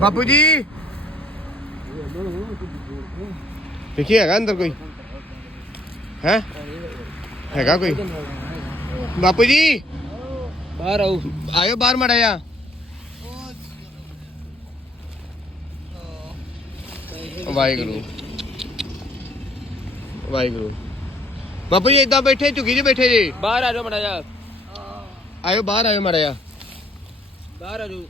ਬਾਪੂ ਜੀ ਦੇਖੀ ਹੈਗਾ ਅੰਦਰ ਕੋਈ ਹੈ ਹੈਗਾ ਕੋਈ ਬਾਪੂ ਜੀ ਬਾਹਰ ਆਓ ਆਇਓ ਬਾਹਰ ਮੜਾ ਜਾ ਵਾਹਿਗੁਰੂ ਵਾਹਿਗੁਰੂ ਬਾਪੂ ਜੀ ਇਦਾਂ ਬੈਠੇ ਝੁਕੀ ਜੀ ਬੈਠੇ ਜੀ ਬਾਹਰ ਆ ਜਾਓ ਮੜਾ ਜਾ ਆਇਓ ਬਾਹਰ ਆਇਓ ਮੜਾ ਜਾ ਬਾਹਰ ਆ ਜਾਓ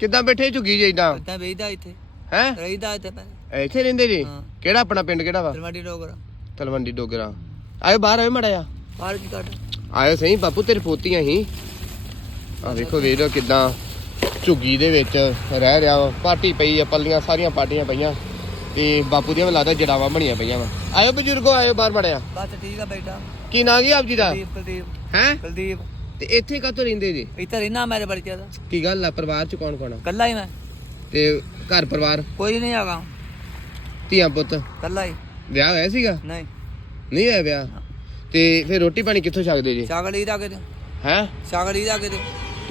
ਕਿੱਦਾਂ ਬੈਠੇ ਝੁਕੀ ਜੀ ਇਦਾਂ? ਤਾਂ ਵੇਚਦਾ ਇੱਥੇ। ਹੈ? ਰਹੀਦਾ ਇੱਥੇ ਪਹਿਲੇ ਇੱਥੇ ਰਹਿੰਦੇ ਜੀ? ਹਾਂ। ਕਿਹੜਾ ਆਪਣਾ ਪਿੰਡ ਕਿਹੜਾ ਵਾ? ਤਲਵਾੜੀ ਡੋਗਰਾ। ਤਲਵੰਡੀ ਡੋਗਰਾ। ਆਇਓ ਬਾਹਰ ਆਇਓ ਮੜਾ ਜਾ ਬਾਹਰ ਕੀ ਕੱਢ ਆਇਓ ਸਹੀ ਬਾਪੂ ਤੇਰੇ ਪੋਤੀਆਂ ਹੀ। ਆ ਵੇਖੋ ਵੀਰੋ ਕਿਦਾਂ ਝੁੱਗੀ ਦੇ ਵਿੱਚ ਰਹਿ ਰਿਹਾ ਵਾ। ਪਾਰਟੀ ਪਈ ਆ ਪੱਲੀਆਂ ਸਾਰੀਆਂ ਪਾਰਟੀਆਂ ਪਈਆਂ। ਤੇ ਬਾਪੂ ਦੀਆਂ ਮੈਨੂੰ ਲੱਗਦਾ ਜੜਾਵਾਂ ਬਣੀਆਂ ਪਈਆਂ ਵਾ। ਆਇਓ ਬਜ਼ੁਰਗੋ ਆਇਓ ਬਾਹਰ ਮੜਿਆ ਬਸ ਠੀਕ ਆ ਬੈਠਾ ਕੀ ਨਾਂ ਕੀ ਆਪ ਜੀ ਦਾ? ਕੁਲਦੀਪ ਕੁਲਦੀਪ ਹੈ? ਕੁਲਦੀਪ ਤੇ ਇੱਥੇ ਕਾਹਤੋਂ ਰਹਿੰਦੇ ਜੀ? ਇੱਥੇ ਰਹਿਣਾ ਮੇਰੇ ਬੱਚੇ ਦਾ ਕੀ ਗੱਲ ਆ? ਪਰਿਵਾਰ ਚ ਕੌਣ ਕੌਣ ਆ? ਕੱਲਾ ਹੀ ਮੈਂ। ਤੇ ਘਰ ਪਰਿਵਾਰ? ਕੋਈ ਨਹੀਂ ਹੈਗਾ। ਧੀਆਂ ਪੁੱਤ? ਕੱਲਾ ਹੀ। ਵਿਆਹ ਹੋਇਆ ਸੀਗਾ? ਨਹੀਂ। ਨਹੀਂ ਹੋਇਆ ਵਿਆਹ? ਤੇ ਫਿਰ ਰੋਟੀ ਪਾਣੀ ਕਿੱਥੋਂ ਛਕਦੇ ਜੀ? ਛਾਗਲੀ ਦਾ ਕਿਤੇ। ਹੈ? ਛਾਗਲੀ ਦਾ ਕਿਤੇ।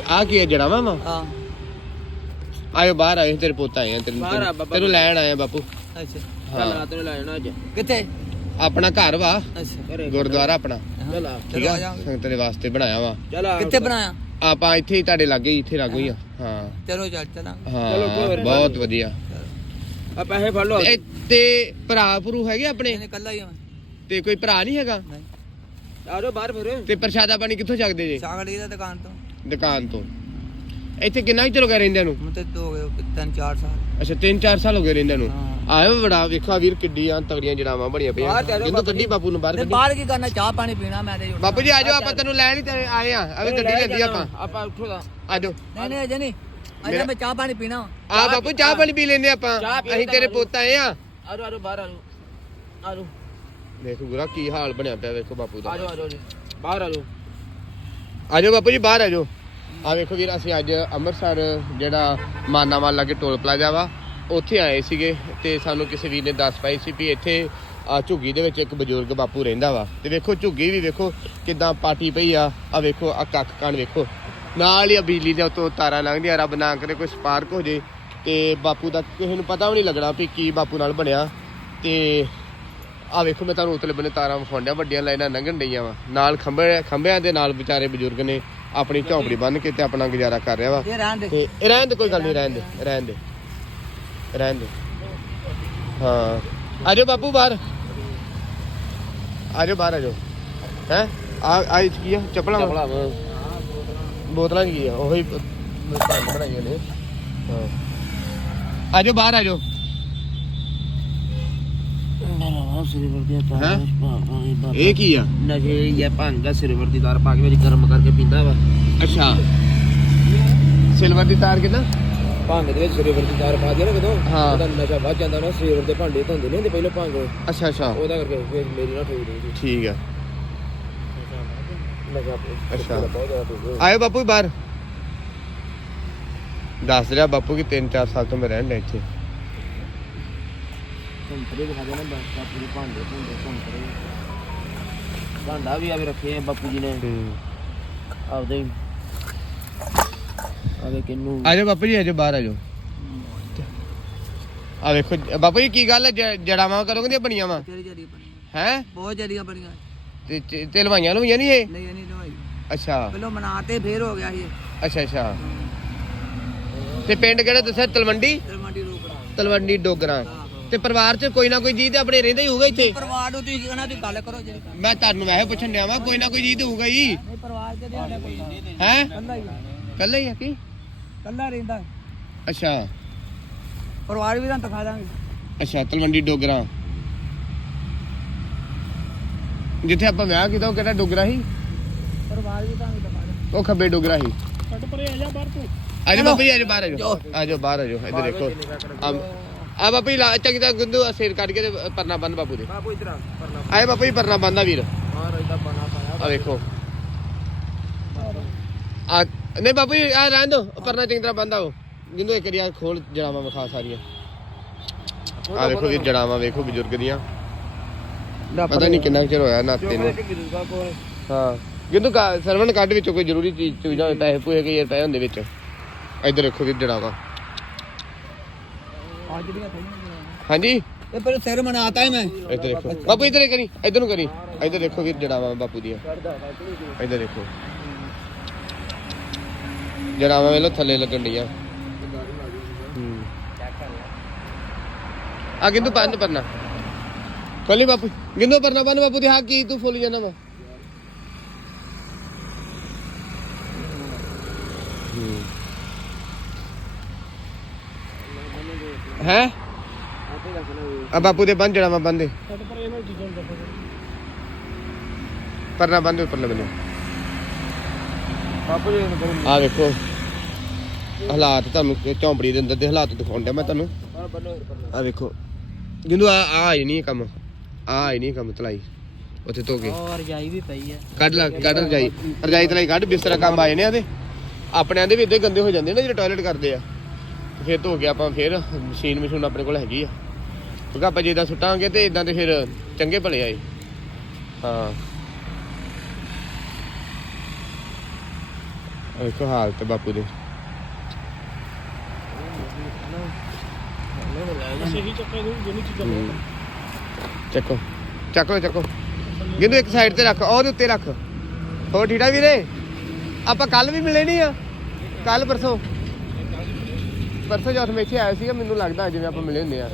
ਆ ਕੀ ਹੈ ਜੜਾਵਾਂ ਵਾ? ਹਾਂ। ਆਇਓ ਬਾਹਰ ਆਇਓ ਤੇਰੇ ਪੁੱਤ ਆਏ ਆ ਤੇਰੇ ਬਾਹਰ ਆ ਬਾਬਾ। ਤੈਨੂੰ ਲੈਣ ਆਏ ਆ ਬਾਪੂ। ਅੱਛਾ। ਚੱਲ ਹਾਂ ਆ ਤੈਨੂੰ ਲੈ ਜਾਣਾ ਅੱਜ। ਕਿੱਥੇ? ਆਪਣਾ ਘਰ ਵਾ। ਗੁਰਦੁਆਰਾ ਆਪਣਾ। ਠੀਕ ਆ। ਸੰਗਤ ਦੇ ਵਾਸਤੇ ਬਣਾਇਆ ਵਾ। ਕਿੱਥੇ ਬਣਾਇਆ? ਆਪਾਂ ਇੱਥੇ ਹੀ ਤੁਹਾਡੇ ਲਾਗੇ ਹੀ ਇੱਥੇ ਲਾਗੋ ਹੀ ਆ। ਹਾਂ। ਚਲੋ ਚੱਲ ਚਲਾਂਗੇ। ਚਲੋ ਕੋਈ ਹਾਂ ਹੋਰ ਬਹੁਤ ਵਧੀਆ। ਆ ਪੈਸੇ ਫੜ ਲਓ। ਇਹ ਤੇ ਭਰਾ ਭਰੂ ਹੈਗੇ ਆਪਣੇ? ਇਹਨੇ ਕੱਲਾ ਹੀ ਆ ਮੈਂ। ਤੇ ਕੋਈ ਭਰਾ ਨਹੀਂ ਹੈਗਾ? ਨਹੀਂ। ਆ ਜਾਓ ਬਾਹਰ ਫਿਰ। ਤੇ ਪ੍ਰਸ਼ਾਦਾ ਪਾਣੀ ਕਿੱਥੋਂ ਛਕਦੇ ਜੇ? ਛਾਗਲੀ ਦਾ ਦੁਕਾਨ ਤੋਂ। ਦੁਕਾਨ ਤੋਂ। ਇੱਥੇ ਕਿੰਨਾ ਕੁ ਚਿਰ ਹੋ ਗਿਆ ਰਹਿੰਦਿਆਂ ਨੂੰ? ਮੈਂ ਤੇ ਦੋ ਗਏ ਤਿੰਨ ਚਾਰ ਸਾਲ। ਅੱਛਾ 3-4 ਸਾਲ ਹੋ ਗਏ ਰਹਿੰਦਿਆਂ ਨੂੰ। ਹਾਂ। ਆਇਓ ਬੜਾ ਵੇਖਾ ਵੀਰ ਕਿੱਡੀਆਂ ਤਗੜੀਆਂ ਜੜਾਵਾਂ ਬਣੀਆਂ ਪਈਆਂ। ਬਾਹਰ ਚੱਲੋ ਕਿੰਨੂੰ ਬਾਬਾ ਕੱਢੀ ਬਾਪੂ ਨੂੰ ਬਾਹਰ ਤੇ ਕੱਢੀ। ਬਾਹਰ ਕੀ ਕਰਨਾ ਚਾਹ ਪਾਣੀ ਪੀਣਾ ਮੈਂ ਤੇ ਬਾਪੂ ਜੀ ਆਜੋ ਆਪਾਂ ਤੈਨੂੰ ਲੈਣ ਹੀ ਤੇ ਆਏ ਆ ਅਵੇ ਗੱਡੀ ਲੈਂਦੀ ਆਪਾਂ। ਆਪਾਂ ਉੱਠੋ ਦਾ ਆਜੋ ਨਹੀਂ ਨਹੀਂ ਅਜੇ ਨਹੀਂ। ਅਜੇ ਮੈਂ ਚਾਹ ਪਾਣੀ ਪੀਣਾ। ਵਾ। ਆ ਬਾਪੂ ਚਾਹ ਪਾਣੀ ਪੀ ਲੈਂਦੇ ਆਪਾਂ। ਚਾਹ ਪੀ ਅਸੀਂ ਲੈਂਦੇ ਤੇਰੇ। ਪੁੱਤ ਆਏ ਆ ਆ ਜਾਓ ਆ ਜਾਓ ਬਾਹਰ ਆ ਜਾਓ ਆ ਜਾਓ ਦੇਖੋ ਗੁਰਾ ਕੀ ਹਾਲ ਬਣਿਆ ਪਿਆ ਵੇਖੋ ਬਾਪੂ ਦਾ। ਆ ਜਾਓ ਆ ਜਾਓ ਜੀ। ਬਾਹਰ ਆ ਜਾਓ ਆਜੋ ਬਾਪੂ ਜੀ ਬਾਹਰ ਆਜੋ। ਆ ਵੇਖੋ ਵੀਰ, ਅਸੀਂ ਅੱਜ ਅੰਮ੍ਰਿਤਸਰ ਜਿਹੜਾ ਮਾਨਾਵਾਲ ਲਾਗੇ ਟੋਲ ਪਲਾਜ਼ਾ ਵਾ, ਉੱਥੇ ਆਏ ਸੀਗੇ ਤੇ ਸਾਨੂੰ ਕਿਸੇ ਵੀਰ ਨੇ ਦੱਸ ਪਾਈ ਸੀ ਵੀ ਇੱਥੇ ਆ ਝੁੱਗੀ ਦੇ ਵਿੱਚ ਇੱਕ ਬਜ਼ੁਰਗ ਬਾਪੂ ਰਹਿੰਦਾ ਵਾ। ਤੇ ਵੇਖੋ, ਝੁੱਗੀ ਵੀ ਵੇਖੋ ਕਿਦਾਂ ਪਾਟੀ ਪਈ ਆ। ਆ ਵੇਖੋ ਆ ਕੱਖ ਕਣ ਵੇਖੋ। ਨਾਲ ਹੀ ਆ ਬਿਜਲੀ ਦੇ ਉੱਤੋਂ ਤਾਰਾਂ ਲੰਘਦੀਆਂ, ਰੱਬ ਨਾ ਕਰੇ ਕੋਈ ਸਪਾਰਕ ਹੋ ਜੇ। ਤੇ ਬਾਪੂ ਦਾ ਕਿਸੇ ਨੂੰ ਪਤਾ ਵੀ ਨਹੀਂ ਲੱਗਣਾ ਵੀ ਕੀ ਬਾਪੂ ਨਾਲ ਬਣਿਆ। ਤੇ ਆ ਵੇਖੋ, ਮੈਂ ਤੁਹਾਨੂੰ ਉਤਲੇ ਬੰਨੇ ਤਾਰਾਂ ਵਿਖਾਉਂਦਿਆ ਵੱਡੀਆਂ ਲਾਈਨਾਂ ਲੰਘਣ ਡਈਆਂ ਵਾ। ਨਾਲ ਖੰਭੇ, ਖੰਭਿਆਂ ਦੇ ਨਾਲ ਵਿਚਾਰੇ ਬਜ਼ੁਰਗ ਨੇ ਆਪਣੀ ਝੌਂਪੜੀ ਬੰਨ ਕੇ ਤੇ ਆਪਣਾ ਗੁਜ਼ਾਰਾ ਕਰ ਰਿਹਾ ਵਾ। ਇਹ ਰਹਿਣ ਦੇ। ਤੇ ਇਹ ਰਹਿਣ ਦੇ ਕੋਈ ਗੱਲ ਨਹੀਂ ਰਹਿਣ ਦੇ ਰਹਿਣ ਦੇ। ਰਹਿਣ ਦੇ। ਹਾਂ। ਆਜੋ ਬਾਪੂ ਬਾਹਰ। ਆਜੋ ਬਾਹਰ ਆਜੋ ਹੈ? ਆ ਆ ਇਹ 'ਚ ਕੀ ਆ? ਚੱਪਲਾਂ ਵਾ? ਬੋਤਲਾਂ 'ਚ ਕੀ ਆ? ਉਹੀ ਬਣਾਈਆਂ ਨੇ। ਹਾਂ। ਆਜੋ ਬਾਹਰ ਆਜੋ? ਇਹ ਕੀ ਆ? ਨਸ਼ੇ ਇਹ ਭੰਗ ਦਾ ਸਿਰਵਰ ਦੀ ਤਾਰ ਪਾ ਕੇ ਵਿੱਚ ਗਰਮ ਕਰਕੇ ਪੀਂਦਾ ਵਾ। ਅੱਛਾ। ਸਿਲਵਰ ਦੀ ਤਾਰ ਕਿਦਾਂ? ਭੰਗ ਦੇ ਵਿੱਚ ਸਿਰਵਰ ਦੀ ਤਾਰ ਪਾ ਕੇ ਨਾ ਕਦੋਂ ਹਾਂ। ਉਹਦਾ ਨਸ਼ਾ ਵੱਧ ਜਾਂਦਾ ਨਾ ਸਿਰਵਰ ਦੇ ਭਾਂਡੇ ਧੋਂਦੇ ਨਹੀਂ ਹੁੰਦੇ ਪਹਿਲਾਂ ਭੰਗ ਅੱਛਾ ਅੱਛਾ। ਉਹਦਾ ਕਰਕੇ ਫਿਰ ਮੇਰੀ ਨਾ ਠੋਕ ਰਹੀ ਠੀਕ ਆ। ਨਸ਼ਾ ਅੱਛਾ। ਬਹੁਤ ਜ਼ਿਆਦਾ ਠੋਕ ਰਿਹਾ ਆਇਓ ਬਾਪੂ ਬਾਹਰ। ਦੱਸ ਰਿਹਾ ਬਾਪੂ ਕਿ 3-4 ਸਾਲ ਤੋਂ ਮੈਂ ਰਹਿਣ ਡਿਆ ਇੱਥੇ। ਸੰਤਰੇ ਦਿਖਾ ਦੇ ਨਾ ਬਸ ਪੂਰੇ ਭਾਂਡੇ ਭੁੰਡੇ ਸੰਤਰੇ ਭਾਂਡਾ ਵੀ ਆਵੇ ਰੱਖੇ ਆ ਬਾਪੂ ਜੀ ਨੇ। ਆਪਦੇ। ਆਵੇ ਕਿੰਨੂ। ਆਜੋ ਬਾਪੂ ਜੀ ਆਜੋ ਬਾਹਰ ਆਜੋ ਆ ਵੇਖੋ ਜ- ਬਾਪੂ ਜੀ ਕੀ ਗੱਲ ਹੈ ਜ- ਜੜਾਵਾਂ ਕਰੋਗੇ ਦੀਆਂ ਬਣੀਆਂ ਵਾ? ਤੇਰੀ ਜਰੀ ਬਣੀ ਹੈ? ਬਹੁਤ ਜਰੀਆਂ ਬਣੀਆਂ। ਤੇ ਤੇ ਲਵਾਈਆਂ ਲਵਾਈਆਂ ਨਹੀਂ ਇਹ? ਨਹੀਂ ਨਹੀਂ ਦਵਾਈ ਅੱਛਾ। ਪਹਿਲਾਂ ਮਨਾਤੇ ਫੇਰ ਹੋ ਗਿਆ ਇਹ। ਅੱਛਾ ਅੱਛਾ। ਤੇ ਪਿੰਡ ਕਿਹੜਾ ਦੱਸਿਆ? ਤਲਵੰਡੀ? ਤਲਵਾੜੀ ਰੋਪੜਾ। ਤਲਵੰਡੀ ਡੋਗਰਾ। ਤੇ ਪਰਿਵਾਰ 'ਚ ਕੋਈ ਨਾ ਕੋਈ ਜੀ ਤੇ ਆਪਣੇ ਰਹਿੰਦਾ ਹੀ ਹੋਊਗਾ ਇੱਥੇ। ਪਰਿਵਾਰ ਨੂੰ ਤੁਸੀਂ ਉਹਨਾਂ ਦੀ ਗੱਲ ਕਰੋ ਜਿਹੜੀ ਮੈਂ ਤੁਹਾਨੂੰ ਵੈਸੇ ਪੁੱਛਣ ਡਿਆ ਵਾਂ ਕੋਈ ਨਾ ਕੋਈ ਜੀ ਤੇ ਹੋਊਗਾ ਹੀ। ਨਹੀਂ ਪਰਿਵਾਰ ਚ ਦੇ ਸਾਡਾ ਕੋਈ। ਹੈ? ਕੱਲਾ ਹੀ ਆ। ਕੱਲਾ ਹੀ ਆ ਕੀ? ਕੱਲਾ ਰਹਿੰਦਾ ਅੱਛਾ। ਪਰਿਵਾਰ ਵੀ ਤਾਂ ਦਿਖਾ ਦਾਂਗੇ। ਅੱਛਾ ਤਲਵੰਡੀ ਡੋਗਰਾ। ਜਿੱਥੇ ਆਪਾਂ ਵਿਆਹ ਕੀਤਾ ਉਹ ਕਿਹੜਾ ਡੋਗਰਾ ਸੀ? ਪਰਿਵਾਰ ਵੀ ਤਾਂ ਦਿਖਾ ਦਾਂਗੇ। ਉਹ ਖੱਬੇ ਡੋਗਰਾ ਸੀ। ਕੱਟ ਪਰੇ ਆ ਜਾ ਬਾਹਰ ਤੂੰ। ਬਾਬਾ ਜੀ ਆਜੋ ਬਾਹਰ ਆਜੋ ਆਜੋ ਬਾਹਰ ਆਜੋ ਇੱਧਰ ਦੇਖੋ। ਆ ਜੀ ਲਾ ਚੰਗੀ ਤਰ੍ਹਾਂ ਗੁੰਦੂ ਸਿਰ ਕੱਢ ਕੇ ਤੇ ਪਰਨਾ ਬੰਨ ਬਾਪੂ ਦੇ। ਬਾਪੂ ਇਧਰ ਆ ਪਰਨਾ ਆਏ ਬਾਬਾ ਜੀ ਪਰਨਾ ਬੰਦਾ ਵੀਰ। ਹਾਂ ਰੋਇਦਾ ਬਣਾ ਪਾਇਆ। ਆ ਵੇਖੋ। ਆ। ਨਹੀਂ ਬਾਬੂ ਜੀ ਆ ਰਹਿਣ ਦੋ ਪਰਨਾ ਚੰਗੀ ਤਰ੍ਹਾਂ ਬੰਦਾ ਉਹ। ਜਿੰਨੂੰ ਇੱਕ ਰਿਆ ਖੋਲ ਜੜਾਵਾਂ ਵਿਖਾ ਸਾਰੀਆਂ। ਆ ਵੇਖੋ ਜੀ ਜੜਾਵਾਂ ਵੇਖੋ ਬਜ਼ੁਰਗ ਦੀਆਂ। ਪਤਾ ਨਹੀਂ ਕਿੰਨਾ ਕੁ ਚਿਰ ਹੋਇਆ ਨਾਤੇ ਨੂੰ ਹਾਂ। ਜਿੰਦੂ ਸਰਵਣ ਕੱਢ ਵਿੱਚੋਂ ਕੋਈ ਜ਼ਰੂਰੀ ਚੀਜ਼ ਚੀਜ਼ਾਂ ਹੋਵੇ ਪੈਸੇ ਪੂਏ ਕਈ ਪਏ ਹੁੰਦੇ ਵਿੱਚ। ਇੱਧਰ ਦੇਖੋ ਵੀ ਜੜਾਵਾ। ਆ ਜਿਹੜੀਆਂ ਥੋੜੀਆਂ ਹਾਂਜੀ? ਇਹ ਪਰ ਸਿਰ ਮਨਾਤਾ ਹੈ ਮੈਂ। ਇੱਧਰ ਦੇਖੋ। ਬਾਪੂ ਇੱਧਰ ਹੀ ਕਰੀ। ਇੱਧਰ ਨੂੰ ਕਰੀ। ਇੱਧਰ ਦੇਖੋ ਵੀਰ ਜੜਾਵਾ ਬਾਪੂ ਦੀਆਂ। ਇੱਧਰ ਦੇਖੋ। ਜੜਾਵਾ ਵੇਲੋ ਥੱਲੇ ਲੱਗਣ ਡੀਆਂ ਹੂੰ। ਆ ਕਿੰਦੂ ਪੰਨ ਪਰਨਾ ਕੋਲੀ ਬਾਪੂ। ਗਿੰਦੋ ਪਰਨਾ ਪੰਨ ਬਾਪੂ ਦੀ ਹਾਂ ਕੀ? ਤੂੰ ਫੁੱਲ ਜਾਣਾ ਵਾ। ਹੈ? ਆ ਬਾਪੂ ਦੇ ਬੰਦੇ ਸਾਡੇ ਪਰ ਇਹਨਾਂ ਚੀਜ਼ਾਂ ਦਾ। ਪਰਨਾ ਬੰਦੇ ਉੱਪਰਲੇ ਬੰਨੇ ਬਾਪੂ ਜੀ ਨੂੰ ਕਰੋ ਆ ਵੇਖੋ। ਹਾਲਾਤ ਤੁਹਾਨੂੰ ਝੌਂਪੜੀ ਦੇ ਅੰਦਰ ਦੇ ਹਾਲਾਤ ਦਿਖਾਉਣ ਡਿਆ ਮੈਂ ਤੁਹਾਨੂੰ। ਆ ਆ ਵੇਖੋ। ਜਿੰਦੂ ਆ ਆ ਹੀ ਨਹੀਂ ਕੰਮ। ਆ ਹੀ ਨਹੀਂ ਕੰਮ ਤਲਾਈ। ਉੱਥੇ ਧੋ ਕੇ। ਔਰ ਰਜਾਈ ਵੀ ਪਈ ਹੈ ਕੱਢ ਲਾ ਕੱਢ ਰਜਾਈ। ਰਜਾਈ ਤਲਾਈ ਕੱਢ ਬਿਸਤਰਾ ਕੰਮ ਆਏ ਨੇ ਆਦੇ। ਆਪਣਿਆਂ ਦੇ ਵੀ ਇਦਾਂ ਗੰਦੇ ਹੋ ਜਾਂਦੇ ਨੇ ਜਿਹੜੇ ਟਾਇਲਟ ਕਰਦੇ ਆ। ਫਿਰ ਧੋ ਕੇ ਆਪਾਂ ਫਿਰ ਮਸ਼ੀਨ ਮਸ਼ੂਨ ਆਪਣੇ ਕੋਲ ਹੈਗੀ ਆ। ਕਿਉਂਕਿ ਆਪਾਂ ਜੇ ਇਦਾਂ ਸੁੱਟਾਂਗੇ ਤੇ ਇਦਾਂ ਤੇ ਫਿਰ ਚੰਗੇ ਭਲੇ ਆਏ ਹਾਂ। ਆਹ ਵੇਖੋ ਹਾਲਤ ਬਾਪੂ ਦੇ। ਸਹੀ ਚੱਕੋ। ਚੱਕੋ ਗਿੰਦੂ, ਇੱਕ ਸਾਈਡ ਤੇ ਰੱਖ, ਉਹਦੇ ਉੱਤੇ ਰੱਖ। ਹੋਰ ਠੀੜਾ ਵੀਰੇ? ਆਪਾਂ ਕੱਲ ਵੀ ਮਿਲੇ ਨਹੀਂ ਆ। ਕੱਲ ਪਰਸੋਂ। ਪਰਸੋਂ ਜਦ ਮੈਂ ਇੱਥੇ ਆਇਆ ਸੀਗਾ ਮੈਨੂੰ ਲੱਗਦਾ ਜਿਵੇਂ ਆਪਾਂ ਮਿਲੇ ਹੁੰਦੇ ਆ।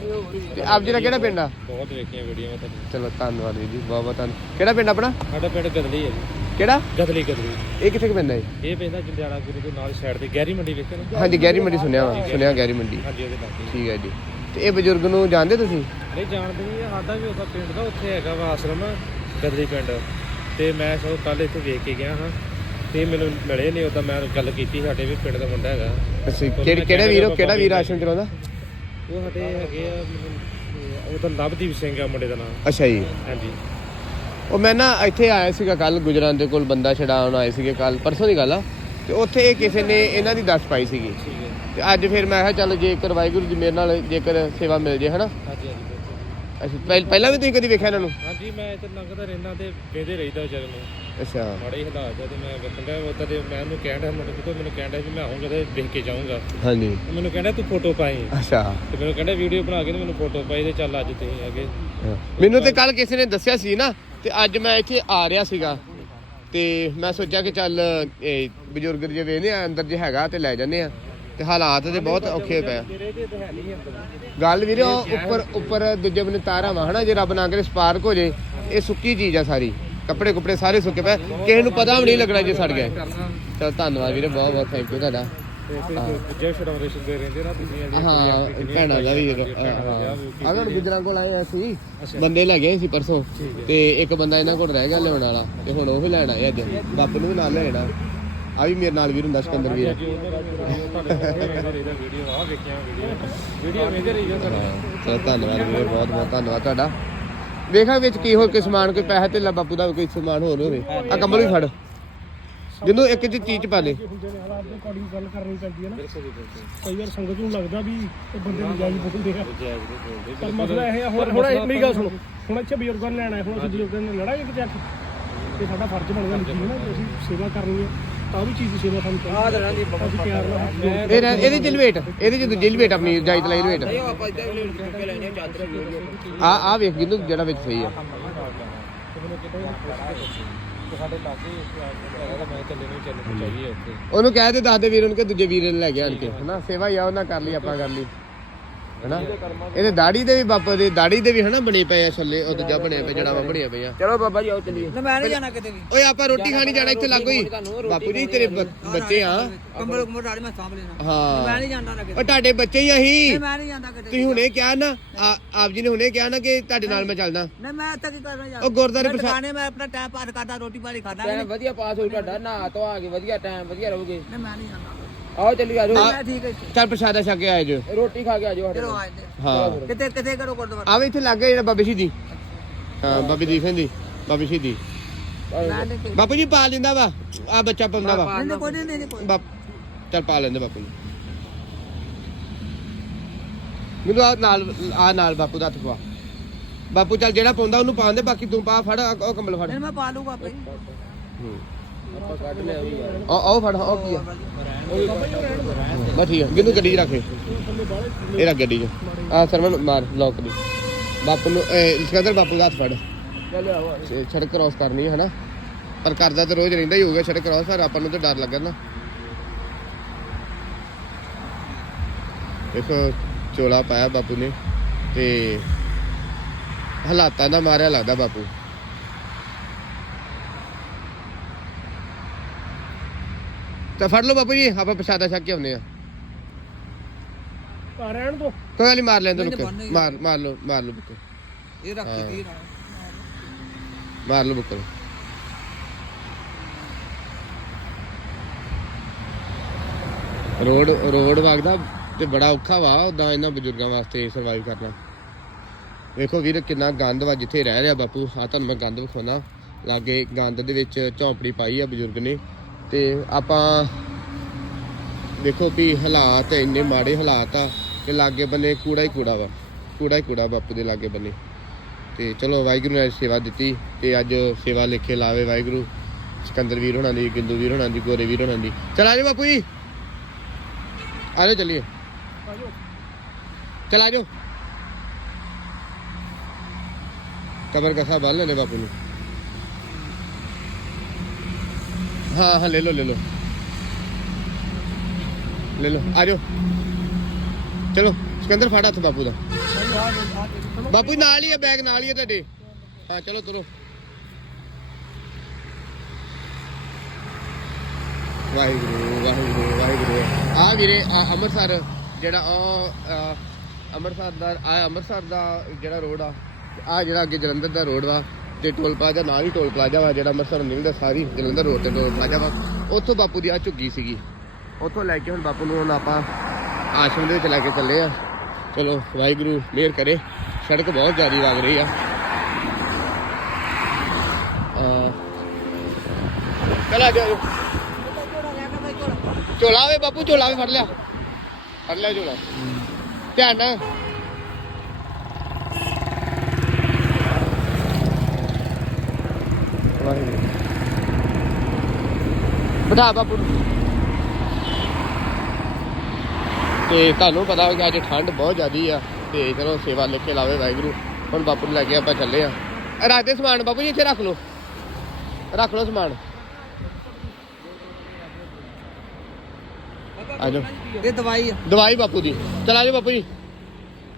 ਤੇ ਆਪ ਜੀ ਦਾ ਕਿਹੜਾ ਪਿੰਡ ਆ? ਬਹੁਤ ਵੇਖੀਆਂ ਵੀਡੀਓ ਮੈਂ ਤੁਹਾਨੂੰ। ਚਲੋ ਧੰਨਵਾਦ ਵੀਰ ਜੀ ਬਹੁਤ ਬਹੁਤ ਧੰਨਵਾਦ ਕਿਹੜਾ ਪਿੰਡ ਆਪਣਾ? ਸਾਡਾ ਪਿੰਡ ਗਦਲੀ ਹੈ ਜੀ। ਕਿਹੜਾ? ਗਦਲੀ ਗਦਲੀ। ਇਹ ਕਿੱਥੇ ਕੁ ਪੈਂਦਾ ਹੈ ਇਹ? ਪੈਂਦਾ ਜੰਡਿਆਲਾ ਗੁਰੂ ਦੇ ਨਾਲ ਸਾਈਡ ਤੇ ਗਹਿਰੀ ਮੰਡੀ ਵੇਖਿਆ ਨਾ? ਹਾਂਜੀ ਗੈਰੀ ਮੰਡੀ ਸੁਣਿਆ ਵਾ ਸੁਣਿਆ ਗੈਰੀ ਮੰਡੀ। ਹਾਂਜੀ ਉਹਦੇ ਲਾਗੇ ਠੀਕ ਹੈ ਜੀ। ਤੇ ਇਹ ਬਜ਼ੁਰਗ ਨੂੰ ਜਾਣਦੇ ਤੁਸੀਂ? ਨਹੀਂ ਜਾਣਦੇ ਨਹੀਂ ਸਾਡਾ ਵੀ ਉਹਦਾ ਪਿੰਡ ਦਾ ਉੱਥੇ ਹੈਗਾ ਵਾ ਆਸ਼ਰਮ ਗਦਲੀ ਪਿੰਡ। ਤੇ ਮੈਂ ਸੋ ਕੱਲ ਇੱਥੇ ਵੇਖ ਕੇ ਗਿਆ ਹਾਂ। ਤੇ ਮੈਨੂੰ ਮਿਲੇ ਨਹੀਂ ਉਹਦਾ ਮੈਂ ਗੱਲ ਕੀਤੀ ਸਾਡੇ ਵੀ ਪਿੰਡ ਦਾ ਮੁੰਡਾ ਹੈਗਾ। ਅੱਛਾ ਕਿਹੜੇ ਕਿਹੜੇ ਵੀਰ ਉਹ ਕਿਹੜਾ ਵੀਰ ਆਸ਼ਰਮ ਚਲਾਉਂਦਾ ਉਹ ਸਾਡੇ ਹੈਗੇ ਆ ਲਵਦੀਪ ਸਿੰਘ ਆ ਮੁੰਡੇ ਦਾ ਨਾਮ। ਅੱਛਾ ਜੀ। ਹਾਂਜੀ। ਉਹ ਮੈਂ ਨਾ ਇੱਥੇ ਆਇਆ ਸੀਗਾ ਕੱਲ ਗੁਜਰਾਂ ਦੇ ਕੋਲ ਬੰਦਾ ਛਡਾਉਣ ਆਏ ਸੀਗੇ ਕੱਲ ਪਰਸੋਂ ਦੀ ਗੱਲ ਆ। ਤੇ ਉੱਥੇ ਇਹ ਕਿਸੇ ਨੇ ਇਹਨਾਂ ਦੀ ਦੱਸ ਪਾਈ ਸੀਗੀ। ਤੇ ਅੱਜ ਫਿਰ ਮੈਂ ਕਿਹਾ ਚੱਲ ਜੇਕਰ ਵਾਹਿਗੁਰੂ ਜੀ ਮੇਰੇ ਨਾਲ ਜੇਕਰ ਸੇਵਾ ਮਿਲ ਜੇ ਹਨਾ। ਹਾਂਜੀ ਹਾਂਜੀ। ਪਹਿ- ਪਹਿਲਾਂ ਵੀ ਤੁਸੀਂ ਕਦੀ ਵੇਖਿਆ ਇਹਨਾਂ ਨੂੰ? ਹਾਂਜੀ ਮੈਂ ਇੱਥੇ ਲੰਘਦਾ ਰਹਿੰਦਾ ਤੇ ਵੇਂਦੇ ਰਹੀਦਾ ਵਿਚਾਰੇ ਨੂੰ। ਅੱਛਾ। ਮਾੜੇ ਹੀ ਹਾਲਾਤ ਆ ਤੇ ਮੈਂ ਵੇਖਣ ਦਾ ਉਦੋਂ ਤੇ ਮੈਂ ਉਹਨੂੰ ਕਹਿਣ ਡਿਆ ਮੁੰਡੇ ਨੂੰ ਮੈਨੂੰ ਡਿਆ ਵੀ ਮੈਂ ਆਉਂਗਾ ਤੇ ਵੇਖ ਕੇ ਜਾਊਂਗਾ। ਹਾਂਜੀ। ਉਹ ਮੈਨੂੰ ਕਹਿੰਦਾ ਤੂੰ ਫੋਟੋ ਪਾਈ। ਅੱਛਾ। ਤੇ ਮੈਨੂੰ ਕਹਿੰਦਾ ਵੀਡੀਓ ਬਣਾ ਕੇ ਤੇ ਮੈਨੂੰ ਫੋਟੋ ਪਾਈ ਤੇ ਚੱਲ ਅੱਜ ਤੁਸੀਂ ਆਗੇ ਹਾਂ। ਮੈਨੂੰ ਤੇ ਕੱਲ ਕਿਸੇ ਨੇ ਦੱਸਿਆ ਸੀ ਨਾ ਤੇ ਅੱਜ ਮੈਂ ਇੱਥੇ ਆ ਰਿਹਾ ਸੀਗਾ। ਤੇ ਮੈਂ ਸੋਚਿਆ ਕਿ ਚੱਲ ਇਹ ਬਜ਼ੁਰਗ ਜੇ ਵੇਨੇ ਆ ਅੰਦਰ ਜੇ ਹੈਗਾ ਤੇ ਲੈ ਜੰਨੇ ਆ। ਤੇ ਹਾਲਾਤ ਤੇ ਬਹੁਤ ਔਖੇ ਪਏ ਆ। ਗੱਲ ਵੀਰੇ ਉਹ ਉੱਪਰ ਉੱਪਰ ਦੂਜੇ ਬੰਨੇ ਤਾਰਾਂ ਵਾ ਹਨਾ? ਜੇ ਰੱਬ ਨਾ ਕਰੇ ਸਪਾਰਕ ਹੋ ਜੇ ਇਹ ਸੁੱਕੀ ਚੀਜ਼ ਆ ਸਾਰੀ। ਕੱਪੜੇ ਕੁਪੜੇ ਸਾਰੇ ਸੁੱਕੇ ਪਏ ਕਿਸੇ ਨੂੰ ਪਤਾ ਵੀ ਨਹੀਂ ਲੱਗਣਾ ਜੇ ਸੜ ਗਏ ਚਲ ਧੰਨਵਾਦ ਵੀਰੇ ਬਹੁਤ ਬਹੁਤ ਥੈਂਕ ਯੂ ਤੁਹਾਡਾ। ਤੇ ਫਿਰ ਜੇ ਫੈਡਰੇਸ਼ਨ ਦੇ ਰਹਿੰਦੇ ਨਾ ਤੁਸੀਂ ਅਜੇ ਹਾਂ ਭੈਣਾਂ ਦਾ ਵੀ ਹਾਂ ਅਗਰ ਗੁਜਰਾਂ ਕੋਲ ਆਏ ਅਸੀਂ ਬੰਦੇ ਲੈ ਗਏ ਸੀ ਪਰਸੋਂ। ਤੇ ਇੱਕ ਬੰਦਾ ਇਹਨਾਂ ਕੋਲ ਰਹਿ ਗਿਆ ਲਿਆਉਣ ਵਾਲਾ ਤੇ ਹੁਣ ਉਹ ਵੀ ਲੈਣ ਆਏ ਅੱਜ। ਬਾਪੂ ਨੂੰ ਵੀ ਨਾਲ ਲੈਣਾ ਆ ਵੀ ਮੇਰੇ ਨਾਲ ਵੀਰ ਹੁੰਦਾ ਸਿਕੰਦਰ ਵੀਰ। ਚਲੋ ਧੰਨਵਾਦ ਵੀਰੇ, ਬਹੁਤ ਬਹੁਤ ਧੰਨਵਾਦ ਤੁਹਾਡਾ। ਵੇਖਾਂ ਵਿੱਚ ਕੀ ਹੋਰ ਕੋਈ ਸਮਾਨ, ਕੋਈ ਪੈਸਾ ਤੇ ਬਾਪੂ ਦਾ ਕੋਈ ਸਮਾਨ ਹੋਰ ਹੋਵੇ। ਆ ਕੰਬਲ ਵੀ ਫੜ। ਜਿੰਦੋਂ ਇੱਕ ਚ ਚੀਜ਼ ਪਾ ਲੈ। ਹੁੰਦੇ ਨੇ ਹਾਲਾਤ ਦੇ ਅਕੋਰਡਿੰਗ ਗੱਲ ਕਰਨੀ ਚਾਹੀਦੀ ਹੈ ਨਾ, ਕਈ ਵਾਰ ਸੰਗਤ ਨੂੰ ਲੱਗਦਾ ਵੀ ਇਹ ਬੰਦੇ ਨੂੰ ਜਾਈ ਬੋਲਦੇ ਆ। ਪਰ ਮਸਲਾ ਇਹ ਹੈ ਹੁਣ ਹੁਣ ਮੇਰੀ ਗੱਲ ਸੁਣੋ। ਹੁਣ ਇੱਥੇ ਬਜ਼ੁਰਗਾਂ ਲੈਣਾ ਹੈ, ਹੁਣ ਬਜ਼ੁਰਗਾਂ ਨਾਲ ਲੜਾਂਗੇ ਕਿਤੇ ਆ ਤੇ ਸਾਡਾ ਫਰਜ਼ ਬਣਦਾ ਨਾ ਅਸੀਂ ਸੇਵਾ ਕਰਨੀ ਹੈ। ਤਾਂ ਉਹ ਵੀ ਚੀਜ਼ ਦੀ ਸੇਵਾ ਸਾਨੂੰ ਆ ਦੇਣਾ ਜੀ ਅਸੀਂ ਪਿਆਰ ਨਾਲ ਹੱਥ ਜੋੜ ਇਹ ਰਹਿ- ਇਹਦੇ ਚ ਲਵੇਟ ਇਹਦੇ ਚ ਦੂਜੀ ਲਵੇਟ ਆਪਣੀ ਜਾਇਜ਼ ਲਈ ਲਵੇਟ ਨਹੀਂ ਉਹ ਆਪਾਂ ਇੱਦਾਂ ਹੀ ਲੈਣ ਕੇ ਲੈਣੇ ਚਾਦਰ ਵੀਡੀਓ ਆ। ਆ ਵੇਖ ਜਿੰਦੂ ਜਿਹੜਾ ਵਿੱਚ ਸਹੀ ਆ। ਸਾਡੇ ਲਾਗੇ ਹੈਗਾ ਮੈਂ ਚੱਲੇ ਨੂੰ ਚੱਲਣਾ। ਚਾਹੀਏ ਉੱਥੇ ਉਹਨੂੰ ਕਹਿ ਦੇ ਦੱਸ ਦੇ ਵੀਰ ਨੂੰ ਕਿ ਦੂਜੇ ਵੀਰ ਨੂੰ ਲੈ ਗਿਆ ਆਣ ਕੇ। ਹਨਾ ਸੇਵਾ ਹੀ ਆ ਉਹਨਾਂ ਕਰ ਲਈ ਆਪਾਂ ਕਰ ਲਈ। ਹਨਾ? ਇਹਦੇ ਦਾੜੀ ਦੇ ਵੀ ਬਾਪਾ ਦੇ ਦਾੜੀ ਦੇ ਵੀ ਹਨਾ ਬਣੇ ਪਏ ਆ ਛੱਲੇ ਉਹ ਦੂਜਾ ਬਣਿਆ ਪਿਆ ਜੜਾਵਾ ਬਣਿਆ ਪਿਆ ਚਲੋ ਬਾਬਾ ਜੀ ਆਓ ਚੱਲੀਏ। ਮੈਂ ਨਹੀਂ ਜਾਣਾ ਕਿਤੇ ਵੀ। ਓਏ ਆਪਾਂ ਰੋਟੀ ਖਾਣੀ ਜਾਣਾ ਇੱਥੇ ਲੱਗੋ ਹੀ ਬਾਪੂ ਜੀ ਤੇਰੇ ਬ- ਬੱਚੇ ਆ। ਕੰਬਲ ਕੁੰਬਲ ਡਾੜੀ ਮੈਂ ਸਾਂਭ ਲੈਣਾ। ਹਾਂ। ਮੈਂ ਨਹੀਂ ਜਾਂਦਾ ਨਾ ਕਿਤੇ। ਓ ਤੁਹਾਡੇ ਬੱਚੇ ਹੀ ਅਸੀਂ ਮੈਂ ਨਹੀਂ ਜਾਂਦਾ ਕਿਤੇ। ਤੁਸੀਂ ਹੁਣੇ ਕਿਹਾ ਨਾ ਆਪ ਜੀ ਨੇ ਹੁਣੇ ਕਿਹਾ ਨਾ ਕਿ ਤੁਹਾਡੇ ਨਾਲ ਮੈਂ ਚੱਲਦਾ। ਨਹੀਂ ਮੈਂ ਇੱਥੇ ਕੀ ਕਰਨਾ ਯਾਰ? ਉਹ ਗੁਰਦਾਰੇ ਮੈਂ ਪ੍ਰਸ਼ਾਦ ਦੁਕਾਨੇ ਮੈਂ ਆਪਣਾ ਟਾਈਮ ਪਾਸ ਕਰਦਾ ਰੋਟੀ ਪਾਣੀ ਖਾਦਾ ਟਾਈਮ ਵਧੀਆ ਪਾਸ ਹੋਈ ਤੁਹਾਡਾ ਨਾ ਧੋ ਆ ਕੇ ਵਧੀਆ ਟਾਈਮ ਵਧੀਆ ਰਹੋਗੇ। ਨਹੀਂ ਮੈਂ ਨਹੀਂ ਜਾਂਦਾ। ਆਓ ਚੱਲੀ ਆਜੋ ਮੈਂ ਠੀਕ ਹੈ ਇੱਥੇ। ਚੱਲ ਪ੍ਰਸ਼ਾਦਾ ਛਕ ਕੇ ਆਏ ਜੋ। ਰੋਟੀ ਖਾ ਕੇ ਆਜੋ ਸਾਡੇ ਚਲੋ ਨਾਲ। ਆ ਜਾਂਦੇ ਹਾਂ। ਕਿਤੇ ਕਿਤੇ ਕਰੋ ਗੁਰਦੁਆਰਾ? ਆਵੇ ਇੱਥੇ ਲੱਗੇ ਜਿਹੜਾ ਬਾਬੇ ਸ਼ਹੀਦੀ। ਹਾਂ ਬਾਬੇ ਦੀਪ ਸਿੰਘ ਦੀ ਬਾਬੇ ਨਹੀਂ ਕੋਈ- ਬਾਪੂ ਜੀ ਪਾ ਲੈਂਦਾ ਵਾ ਆ ਬੱਚਾ ਪਾਉਂਦਾ ਵਾ। ਨਹੀਂ, ਕੋਈ ਨਹੀਂ ਨਹੀਂ ਕੋਈ ਬਾਪ ਚੱਲ ਪਾ ਲੈਂਦੇ ਬਾਪੂ ਜੀ। ਮੈਨੂੰ ਆ ਨਾਲ ਆ ਨਾਲ ਬਾਪੂ ਦਾ ਹੱਥ ਪਵਾ। ਬਾਪੂ ਚੱਲ ਜਿਹੜਾ ਪਾਉਂਦਾ ਉਹਨੂੰ ਪਾਉਂਦੇ ਬਾਕੀ ਤੂੰ ਪਾ ਫੜ ਆ- ਉਹ ਕੰਬਲ ਫੜ। ਨਹੀਂ ਮੈਂ ਪਾ ਲੂਗਾ ਆਪੇ ਹੂੰ। ਆਪਾਂ ਕੱਢ ਲਿਆ ਵੀ ਯਾਰ ਆ ਆਓ ਫੜ ਆਓ ਕੀ ਆ। ਬਸ ਠੀਕ ਆ ਗਿੰਦੂ ਗੱਡੀ 'ਚ ਰੱਖੇ ਇਹ ਰੱਖ ਗੱਡੀ 'ਚ। ਆ ਸਰਵਨ ਮਾਰ ਲੋਕ ਦੀ। ਬਾਪੂ ਨੂੰ ਇਹ ਸਿਕੰਦਰ ਬਾਪੂ ਦਾ ਹੱਥ ਫੜ। ਚੱਲ ਆਵਾ ਸ- ਸੜਕ ਕ੍ਰਾਸ ਕਰਨੀ ਹੈ ਹਨਾ? ਪਰ ਕਰਦਾ ਤਾਂ ਰੋਜ਼ ਰਹਿੰਦਾ ਹੀ ਹੋਊਗਾ ਸੜਕ ਕ੍ਰਾਸ ਪਰ ਆਪਾਂ ਨੂੰ ਤਾਂ ਡਰ ਲੱਗਦਾ ਨਾ। ਦੇਖੋ ਚੋਲਾ ਪਾਇਆ ਬਾਪੂ ਨੇ ਤੇ ਹਾਲਾਤਾਂ ਦਾ ਮਾਰਿਆ ਲੱਗਦਾ ਬਾਪੂ। ਤਾਂ ਫੜ ਲਓ ਬਾਪੂ ਜੀ ਆਪਾਂ ਪ੍ਰਸ਼ਾਦਾ ਛੱਕ ਕੇ ਆਉਂਦੇ ਆ ਆ ਰਹਿਣ ਦੋ। ਕੋਈ ਗੱਲ ਨੀ ਮਾਰ ਲੈਂਦੇ ਲੁੱਕ ਮਾਰ ਮਾਰ ਲਓ ਮਾਰ ਲਓ ਬੁੱਕ ਇਹ ਰੱਖ ਹਾਂ। ਕੇ ਮਾਰ ਲਓ ਬੁੱਕ ਰੋਡ ਰੋਡ ਵਗਦਾ ਤੇ ਬੜਾ ਔਖਾ ਵਾ ਉਦਾਂ ਇਹਨਾਂ ਬਜ਼ੁਰਗਾਂ ਵਾਸਤੇ ਸਰਵਾਈਵ ਕਰਨਾ। ਵੇਖੋ ਵੀਰ ਕਿੰਨਾ ਗੰਦ ਵਾ ਜਿੱਥੇ ਰਹਿ ਰਿਹਾ ਬਾਪੂ। ਆ ਤੁਹਾਨੂੰ ਮੈਂ ਗੰਦ ਵਿਖਾਉਣਾ ਲਾਗੇ ਗੰਦ ਦੇ ਵਿੱਚ ਝੌਂਪੜੀ ਪਾਈ ਆ ਬਜ਼ੁਰਗ ਨੇ। ਤੇ ਆਪਾਂ ਦੇਖੋ ਵੀ ਹਾਲਾਤ ਇੰਨੇ ਮਾੜੇ ਹਾਲਾਤ ਆ ਕਿ ਲਾਗੇ ਬੰਨੇ ਕੂੜਾ ਹੀ ਕੂੜਾ ਵਾ, ਕੂੜਾ ਹੀ ਕੂੜਾ ਬਾਪੂ ਦੇ ਲਾਗੇ ਬੰਨੇ। ਤੇ ਚਲੋ ਵਾਹਿਗੁਰੂ ਨੇ ਸੇਵਾ ਦਿੱਤੀ ਤੇ ਅੱਜ ਸੇਵਾ ਲਿਖੇ ਲਾਵੇ ਵਾਹਿਗੁਰੂ, ਸਿਕੰਦਰ ਵੀਰ ਹੋਣਾ ਦੀ, ਗਿੰਦੂ ਵੀਰ ਹੋਣਾ ਦੀ, ਗੋਰੇ ਵੀਰ ਹੋਣਾ ਦੀ। ਚਲ ਆਜੋ ਬਾਪੂ ਜੀ। ਆਜੋ ਚੱਲੀਏ। ਆਜੋ ਚਲ ਆਜੋ ਕਬਰ ਕਸਾ ਬੰਨ ਲੈਨੇ ਬਾਪੂ ਨੂੰ। ਹਾਂ ਹਾਂ, ਲੈ ਲਓ ਲੈ ਲਓ। ਲੈ ਲਓ ਆਜੋ ਚਲੋ, ਸਿਕੰਦਰ, ਫੜਾ ਹੱਥ ਬਾਪੂ ਦਾ। ਬਾਪੂ ਨਾਲ ਹੀ ਹੈ ਬੈਗ ਨਾਲ ਹੀ ਹੈ ਤੁਹਾਡੇ। ਹਾਂ, ਚਲੋ, ਤੁਰੋ। ਵਾਹਿਗੁਰੂ ਵਾਹਿਗੁਰੂ ਵਾਹਿਗੁਰੂ। ਆ ਵੀਰੇ, ਆ ਅੰਮ੍ਰਿਤਸਰ ਜਿਹੜਾ ਆ ਅੰਮ੍ਰਿਤਸਰ ਦਾ, ਆ ਅੰਮ੍ਰਿਤਸਰ ਦਾ ਜਿਹੜਾ ਰੋਡ ਆ ਆ ਜਿਹੜਾ ਅੱਗੇ ਜਲੰਧਰ ਦਾ ਰੋਡ ਵਾ। ਤੇ ਟੋਲ ਪਲਾਜ਼ਾ, ਨਾਲ ਹੀ ਟੋਲ ਪਲਾਜ਼ਾ ਵਾ ਜਿਹੜਾ ਅੰਮ੍ਰਿਤਸਰ ਨੂੰ ਨਿਕਲਦਾ ਸਾਰੀ ਜਲੰਧਰ ਰੋਡ ਤੇ ਟੋਲ ਪਲਾਜ਼ਾ ਵਾ। ਉੱਥੋਂ ਬਾਪੂ ਦੀ ਆ ਝੁੱਗੀ ਸੀਗੀ। ਉੱਥੋਂ ਲੈ ਕੇ ਹੁਣ ਬਾਪੂ ਨੂੰ ਹੁਣ ਆਪਾਂ ਆਸ਼ਰਮ ਦੇ ਵਿੱਚ ਲੈ ਕੇ ਚੱਲੇ ਆ। ਚਲੋ, ਵਾਹਿਗੁਰੂ, ਮਿਹਰ ਕਰੇ। ਸੜਕ ਬਹੁਤ ਜ਼ਿਆਦਾ ਵਗ ਰਹੀ ਆ। ਆ ਚਲਾ ਜਾਓ ਝੋਲਾ ਵੇ ਬਾਪੂ, ਝੋਲਾ ਵੇ ਫੜ ਲਿਆ। ਫੜ ਲਿਆ ਝੋਲਾ। ਧਿਆਨ ਨਾਲ। ਬਿਠਾ ਬਾਪੂ ਨੂੰ ਤੇ ਤੁਹਾਨੂੰ ਪਤਾ ਹੋਗਾ ਅੱਜ ਠੰਡ ਬਹੁਤ ਜ਼ਿਆਦੀ ਆ ਤੇ ਚਲੋ ਸੇਵਾ ਲੈ ਕੇ ਲਾਵੇ ਵਾਹਿਗੁਰੂ। ਹੁਣ ਬਾਪੂ ਨੂੰ ਲੈ ਕੇ ਆਪਾਂ ਚੱਲੇ ਆ। ਰੱਖ ਦੇ ਸਮਾਨ ਬਾਪੂ ਜੀ ਇੱਥੇ ਰੱਖ ਲਓ। ਰੱਖ ਲਓ ਸਮਾਨ। ਆਜੋ। ਇਹ ਦਵਾਈ ਆ। ਦਵਾਈ ਬਾਪੂ ਦੀ। ਚਲ ਆਜੋ ਬਾਪੂ ਜੀ।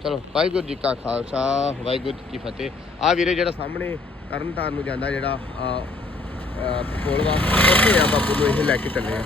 ਚਲੋ ਵਾਹਿਗੁਰੂ ਜੀ ਕਾ ਖਾਲਸਾ ਵਾਹਿਗੁਰੂ ਜੀ ਕੀ ਫਤਿਹ। ਆ ਵੀਰੇ ਜਿਹੜਾ ਸਾਹਮਣੇ ਤਰਨਤਾਰਨ ਨੂੰ ਜਾਂਦਾ ਜਿਹੜਾ ਆ ਕੋਲਵਾ ਉੱਥੇ ਆ ਬਾਪੂ ਨੂੰ ਇਹ ਲੈ ਕੇ ਚੱਲੇ ਆ।